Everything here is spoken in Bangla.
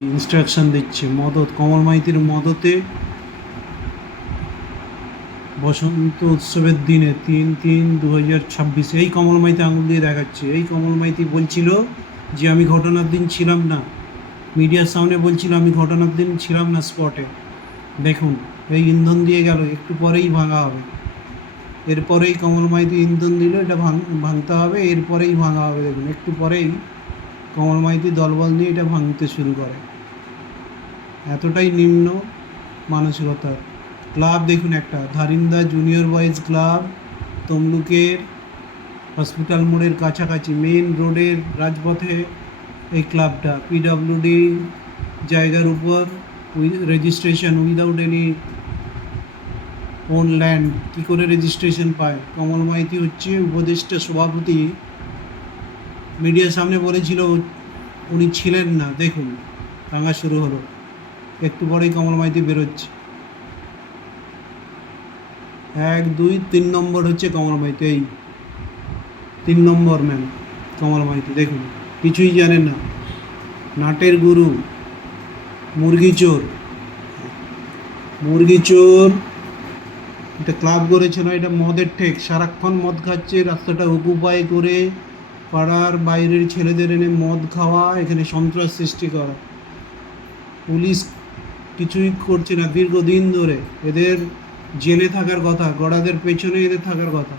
ইনস্ট্রাকশন দিচ্ছে মদত কমল মাইতির মদতে বসন্ত উৎসবের দিনে ৩/৩/২০২৬ এই কমল মাইতি আঙুল দিয়ে দেখাচ্ছে। এই কমল মাইতি বলছিল যে আমি ঘটনার দিন ছিলাম না, মিডিয়ার সামনে বলছিল আমি ঘটনার দিন ছিলাম না স্পটে। দেখুন এই ইন্ধন দিয়ে গেল, একটু পরেই ভাঙা হবে। এরপরেই কমল মাইতি ইন্ধন দিল, এটা ভাঙতে হবে, এরপরেই ভাঙা হবে। দেখুন একটু পরেই কমল মাইতি দলবল নিয়ে এটা ভাঙতে শুরু করে। এতটাই নিম্ন মানসিকতা। ক্লাব দেখুন, একটা ধারিন্দা জুনিয়র বয়েজ ক্লাব, তমলুকের হসপিটাল মোড়ের কাছাকাছি মেন রোডের রাজপথে এই ক্লাবটা। পিডব্লিউডি জায়গার উপর registration without any own land. কী করে রেজিস্ট্রেশন পায়? কমল মাইতি হচ্ছে উপদেষ্টা সভাপতি, মিডিয়ার সামনে বলেছিল উনি ছিলেন না। দেখুন ভাঙা শুরু হলো, একটু পরেই কমল মাইতি বেরোচ্ছে। ১ ২ ৩ নম্বর হচ্ছে কমল মাইতি, এই ৩ নম্বর ম্যান কমল মাইতি। দেখুন কিছুই জানেন না, নাটের গুরু, মুরগি চোর। এটা ক্লাব করেছে না, এটা মদের ঠেক। সারাক্ষণ মদ খাচ্ছে, রাস্তাটা অকুপাই করে পাড়ার বাইরের ছেলেদের এনে মদ খাওয়া, এখানে সন্ত্রাস সৃষ্টি করা। পুলিশ কিছুই করছে না দীর্ঘদিন ধরে। এদের জেলে থাকার কথা, গড়াদের পেছনে এদের থাকার কথা।